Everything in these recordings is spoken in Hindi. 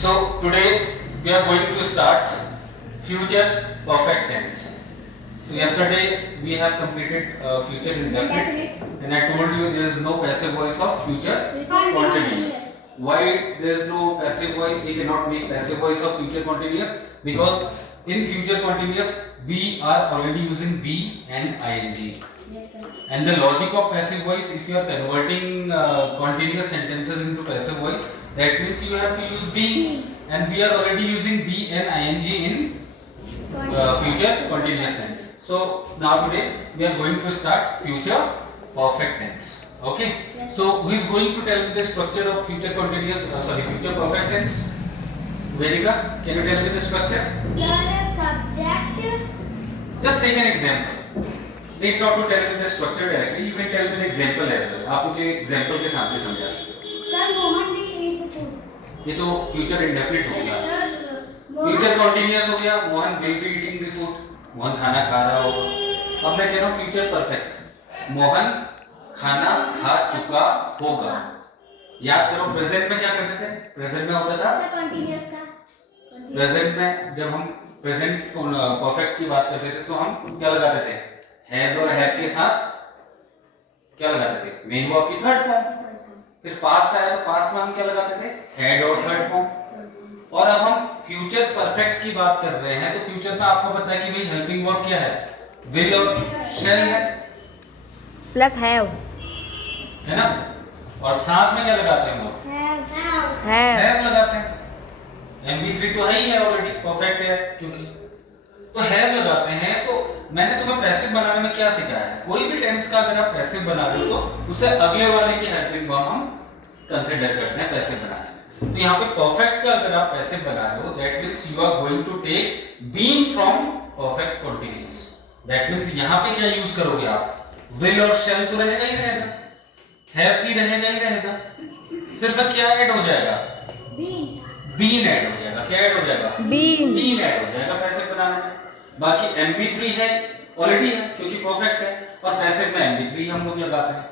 So today we are going to start future perfect tense. So yesterday we have completed future indefinite, and I told you there is no passive voice of future continuous. Why there is no passive voice? We cannot make passive voice of future continuous because in future continuous we are already using be and ing. And the logic of passive voice, if you are converting continuous sentences into passive voice, that means you have to use be, and we are already using be and ing in future continuous tense. So now today we are going to start future perfect tense. Okay. Yes. So who is going to tell me the structure of future continuous? Future perfect tense. Vedika, can you tell me the structure? Subject. Just take an example. Need not to tell me the structure directly. You can tell me the example as well. आप मुझे example के साथ भी समझा सकते हो. सर मोहन भी eat food. ये तो future indefinite हो गया. Future continuous हो गया. Mohan will be eating the food. Mohan खाना खा रहा होगा. अब मैं कह रहा हूँ future perfect. मोहन खाना खा चुका होगा. याद करो present में क्या करते थे? present में होता था. continuous का. present में जब हम present perfect की बात करते थे तो हम क्या लगाते थे? हैज और हैव के साथ क्या लगाते थे? मेन वर्ब की थर्ड फॉर्म. फिर पास्ट आया तो पास्ट में हम क्या लगाते थे? हैड और थर्ड फॉर्म. और अब हम फ्यूचर परफेक्ट की बात कर रहे हैं तो फ्यूचर में आपको पता है कि भाई हेल्पिंग वर्ब क्या है? विल और शैल है प्लस हैव, है ना? और साथ में क्या लगाते हैं हम? हैव लगाते हैं. MV3 तो है ही है ऑलरेडी, परफेक्ट है क्योंकि तो हैव लगाते हैं. तो मैंने तुम्हें पैसिव बनाने में क्या सिखाया है? कोई भी टेंस का अगर आप पैसिव बना रहे हो तो उसे अगले वाले की हेल्पिंग वर्ब हम कंसीडर करते हैं पैसिव बनाने में. तो यहाँ पे परफेक्ट का अगर आप पैसिव बना रहे हो that means you are going to take being from perfect continuous. That means यहाँ पे क्या यूज करोगे आप? विल और शैल तो रहेगा ही रहेगा, हैव भी रहेगा ही रहेगा. सिर्फ क्या ऐड हो जाएगा? बीन ऐड हो जाएगा. क्या ऐड हो जाएगा? बीन ऐड हो जाएगा पैसिव बनाने में. बाकी MB3 है ऑलरेडी है क्योंकि परफेक्ट है और पैसिव में MB3 हम लोग लगाते हैं.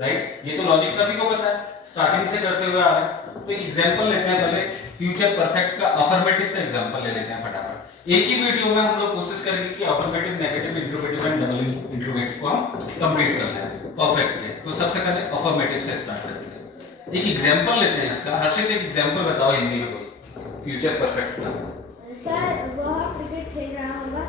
राइट. ये तो लॉजिक सभी को पता है, स्टार्टिंग से करते हुए आ रहे हैं. तो एक एग्जांपल लेते हैं पहले फ्यूचर परफेक्ट का. अफर्मेटिव का एग्जांपल ले लेते हैं फटाफट. एक ही वीडियो में हम लोग कोशिश करेंगे कि affirmative, negative, interrogative and double interrogative को हम कंप्लीट कर लें परफेक्ट के. तो सबसे पहले अफर्मेटिव से स्टार्ट करते हैं. एक एग्जांपल लेते हैं इसका. हर्षित एक एग्जांपल बताओ हिंदी में कोई फ्यूचर परफेक्ट का. सर वह क्रिकेट खेल रहा होगा.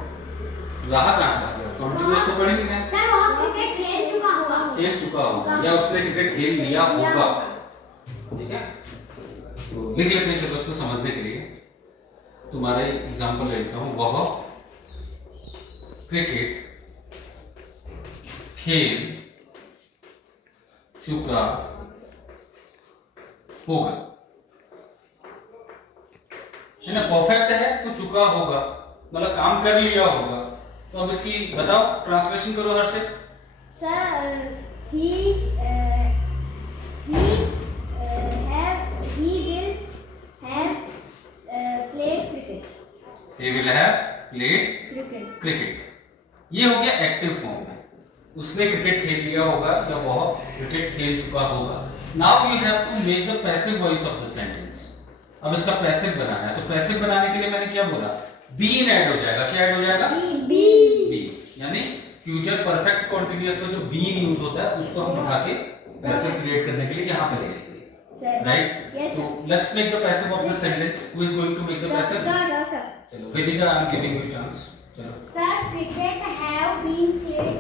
रहा कहां से? कंटीन्यूअस तो पढ़ेंगे ना. सर वह क्रिकेट खेल चुका होगा. खेल चुका होगा या उसने क्रिकेट खेल लिया होगा. ठीक है. तो लिख लेते हैं चलो उसको समझने के लिए. तुम्हारा एग्जांपल लेता हूं. वह क्रिकेट खेल चुका होगा. है ना? परफेक्ट है तो चुका होगा मतलब काम कर लिया होगा. तो अब इसकी बताओ, ट्रांसलेशन करो Harshit. Sir he will have played cricket. ये हो गया एक्टिव फॉर्म में. उसने क्रिकेट खेल लिया होगा या वह क्रिकेट खेल चुका होगा. Now you have to make the passive voice of the sentence. अब इसका पैसिव बनाना है तो पैसिव बनाने के लिए मैंने क्या बोला? बीन ऐड हो जाएगा. क्या ऐड हो जाएगा? बीन. यानी फ्यूचर परफेक्ट कंटीन्यूअस में जो बीन यूज होता है उसको हम उठा के पैसिव क्रिएट करने के लिए यहाँ पे ले आएंगे. Right. So let's make the passive of the sentence. Who is going to make the passive? sir चलो वेदिका, I am giving you chance. चलो. sir cricket have been played.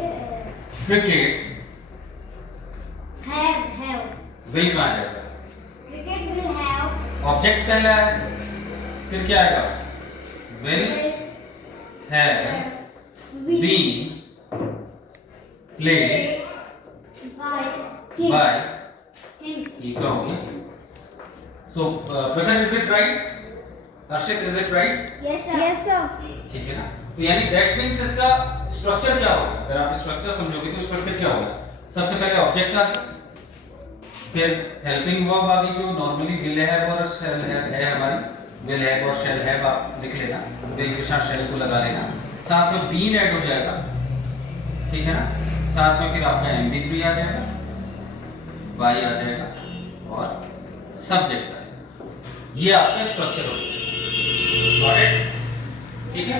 Cricket have will कहाँ जाएगा? cricket will have ऑब्जेक्ट पहला है फिर क्या आएगा? Will have been played by him. ये क्या हो गया? So Prakash, is it right? Harshit, is it right? yes sir ठीक है ना? तो यानी दैट मींस इसका स्ट्रक्चर क्या होगा? अगर आप स्ट्रक्चर समझोगे तो स्ट्रक्चर क्या होगा? सबसे पहले ऑब्जेक्ट आ गया, फिर हेल्पिंग वर्ब आ गई जो नॉर्मली विल हैव और शैल हैव है हमारी. विल हैव और शैल हैव आप लिख लेना, विल के साथ शैल को लगा लेना. साथ में बीन ऐड हो जाएगा. ठीक है ना? साथ में फिर आपका MB3 आ जाएगा, बाई आ जाएगा और सब्जेक्ट आएगा. ये आपका स्ट्रक्चर होता है। Got it? ठीक है,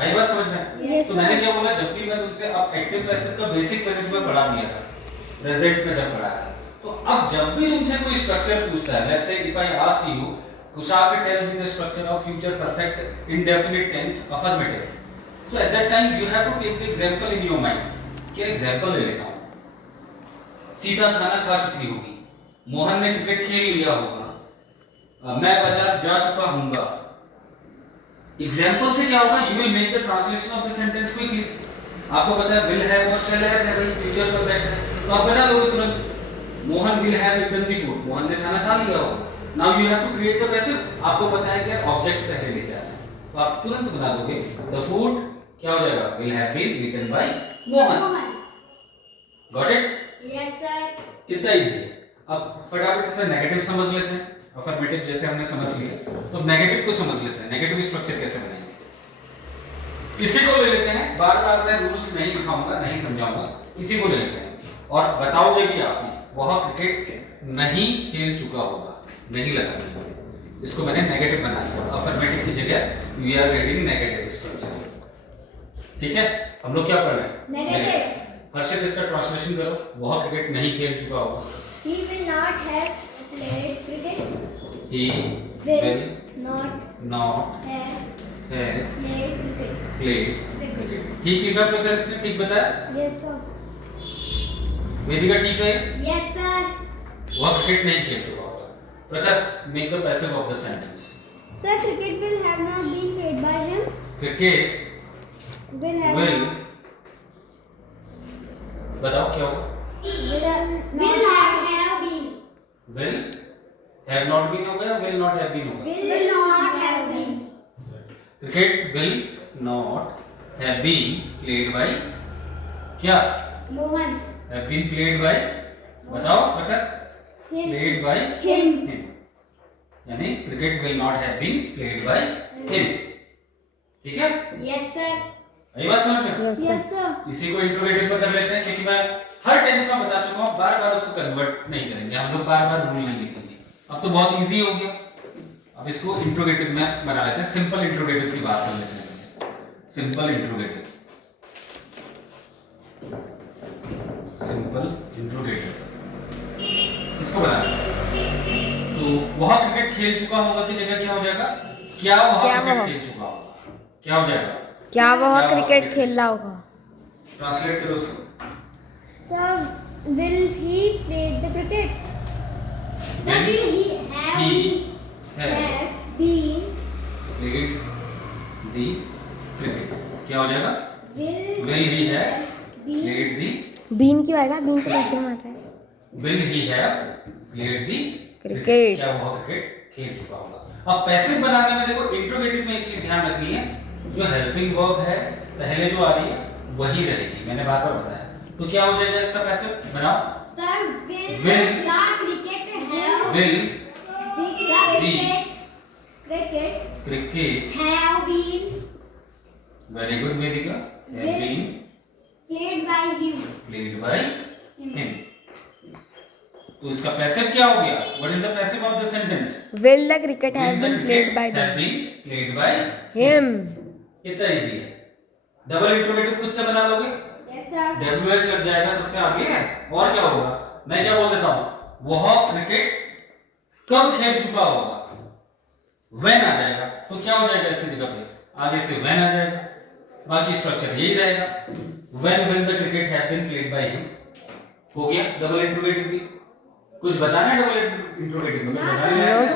आई बात समझ में? Yes, तो मैंने क्या बोला, जब भी मैंने तुमसे अब एक्टिव पैसिव का बेसिक मैंने तुम्हें पढ़ा दिया था प्रेजेंट में जब पढ़ाया, तो अब जब भी तुमसे कोई स्ट्रक्चर पूछता है, let's say if I ask you कुशाक tell me the structure of future perfect indefinite tense affirmative, so at that time you have to take the example in your mind. क्या एग्जांपल ले लेता हूं, सीता खाना खा चुकी होगी, मोहन ने क्रिकेट खेल लिया होगा, मैं बाजार जा चुका हूंगा। एग्जांपल से क्या होगा, you will make the translation of the sentence quickly. आपको पता है विल हैव और शैल हैव है भाई, फ्यूचर परफेक्ट है, तो आप बता दोगे तुरंत Mohan will have eaten the food, Mohan ने खाना खा लिया होगा। Now you have to create the passive, आपको पता है कि ऑब्जेक्ट पहले लेके आना है, तो आप तुरंत बना दोगे द फूड क्या हो जाएगा, will have been eaten by Mohan. Got it? Yes, sir. कितना इजी है। अब फटाफट इसमें नेगेटिव समझ लेते हैं, अफर्मेटिव जैसे हमने समझ लिया, तो नेगेटिव को समझ लेते हैं, नेगेटिव स्ट्रक्चर कैसे बनाएंगे। इसी को ले लेते हैं, बार-बार मैं रूल्स नहीं दिखाऊंगा, नहीं समझाऊंगा, इसी को ले लेते हैं और बताओगे भी आप वह क्रिकेट नहीं खेल चुका होगा, नहीं लगा, इसको मैंने नेगेटिव बना दिया, अफर्मेटिव की जगह we are reading negative structure. ठीक है, हम लोग क्या पढ़ रहे हैं, Negative. हर्षित इसका ट्रांसलेशन करो, वह क्रिकेट नहीं खेल चुका होगा। He will not have played cricket. He Will not not have have played cricket. played cricket. ठीक लिखा प्रकार इसने, ठीक बताया, Yes, sir. वेदिका ठीक है, Yes, sir. वह क्रिकेट नहीं खेल चुका होगा। प्रकार make the passive of the sentence. Sir, cricket will have not been played by him. Cricket Will have will, बताओ क्या होगा, will not have been. will have not been होगा या will not have been होगा, Will not have been. Cricket will not have been played by क्या, Mohan. have been played by, बताओ प्रकार, Him. played by Him. him, यानी cricket will not have been played by him। ठीक है, Yes, sir. यही बात समझ में? Yes, sir. Yes, sir. इसी को इंट्रोगेटिव पर कर लेते हैं, क्योंकि मैं हर टेंस का बता चुका हूं, बार-बार उसको कन्वर्ट नहीं करेंगे हम लोग, बार-बार रूल नहीं लिखेंगे। अब तो बहुत इजी हो गया, अब इसको इंट्रोगेटिव में बना लेते हैं, सिंपल इंट्रोगेटिव की बात कर लेते हैं। सिंपल इंट्रोगेटिव, सिंपल इंट्रोगेटिव इसको बना लेते हैं। तो वह क्रिकेट खेल चुका होगा की जगह क्या हो जाएगा, क्या वह क्रिकेट खेल चुका होगा, क्या हो जाएगा, क्या वह क्रिकेट खेल रहा होगा। ट्रांसलेट करो उसको। Sir, will he play the cricket? Sir, will he have He been have played the cricket, क्या हो जाएगा, will he have been played the, been क्यों आएगा, बीन तो पैसे में आता है। will he have played the Cricket. क्या वह क्रिकेट खेल चुका होगा। अब पैसिव बनाने में देखो, इंट्रोगेटिव में एक चीज ध्यान रखनी है, जो हेल्पिंग वर्ब है पहले जो आ रही है वही रहेगी, मैंने बार बार बताया। तो क्या हो जाएगा इसका पैसिव, बनाओ। Sir, will Will the cricket have will cricket cricket have been very good Vedika, have been played by him? played by him। तो इसका पैसिव क्या हो गया, what is the passive of the sentence, will the cricket have Will the been played by cricket have been played by him. कितना इजी है। डबल इंट्रोगेटिव खुद से बना लोगे, Yes, sir. WH लग जाएगा सबसे आगे है, और क्या होगा, मैं क्या बोल देता हूं, वह क्रिकेट कब खेल चुका होगा, when आ जाएगा, तो क्या हो जाएगा इसकी जगह पे, आगे से when आ जाएगा, बाकी स्ट्रक्चर यही रहेगा, when will the cricket have been played by him, हो गया डबल इंट्रोगेटिव भी। कुछ बताना है डबल इंट्रोगेटिव में, No,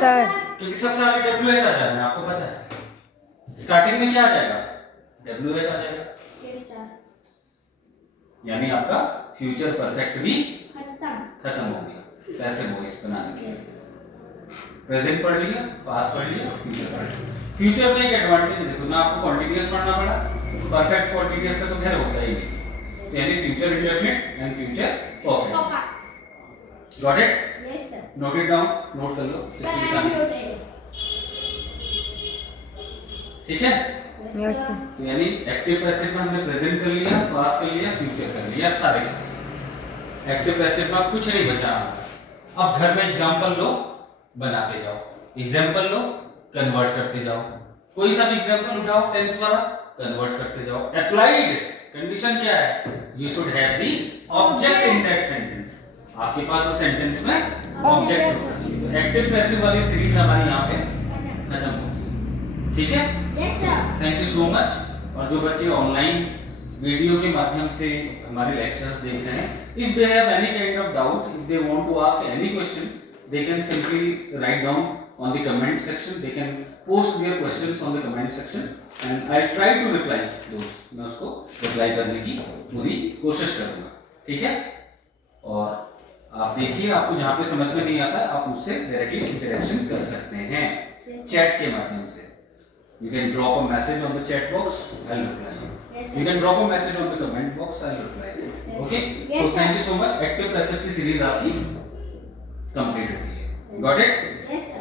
sir. क्योंकि सबसे आगे WH आ जाएगा, आपको पता है स्टार्टिंग में क्या आ जाएगा, WH आ जाएगा, Yes, sir. यानी आपका फ्यूचर परफेक्ट भी खत्म हो गया। ऐसे वॉइस बनाने के प्रेजेंट पढ़ लिया, पास्ट पढ़ लिया, फ्यूचर पढ़ लिया। फ्यूचर में एक एडवांटेज है, देखो ना आपको कॉन्टिन्यूअस पढ़ना पड़ा, परफेक्ट कॉन्टिन्यूअस का तो खैर होता ही नहीं, तो यानी future indefinite and future perfect. Perfect. Got it, Yes, sir. Note it down, note कर लो, Sir, I am noted. ठीक है। Yes sir. तो यानी एक्टिव पैसिव में हमने प्रेजेंट कर लिया, पास्ट कर लिया, फ्यूचर कर लिया, सारे एक्टिव पैसिव में कुछ नहीं बचा। अब घर में एग्जांपल लो, बनाते जाओ। एग्जाम्पल लो, कन्वर्ट करते जाओ, कोई सा भी एग्जाम्पल उठाओ टेंस वाला, कन्वर्ट करते जाओ। अप्लाइड कंडीशन क्या है? You should have the object in that sentence, आपके पास उस सेंटेंस में ऑब्जेक्ट होना चाहिए। तो एक्टिव पैसिव वाली सीरीज हमारी यहाँ पे खत्म होगी, ठीक है? Yes sir. Thank you so much. और जो बच्चे ऑनलाइन वीडियो के माध्यम से हमारे लेक्चर्स देख रहे हैं, if they have any kind of doubt, if they want to ask any question, they can simply write down on the comment section, they can post their questions on the comment section and I'll try to reply those, मैं उसको रिप्लाई करने की पूरी कोशिश करूंगा, ठीक है? और आप देखिए, आपको जहाँ पे समझ में नहीं आता है आप मुझसे डायरेक्टली इंटरेक्शन कर सकते हैं चैट के माध्यम से। You can drop a message on the chat box, I'll reply you. You can drop a message on the comment box, I'll reply you. Okay? So thank you so much. Active passive की सीरीज आपकी कंप्लीट होती है। Got it? Yes sir.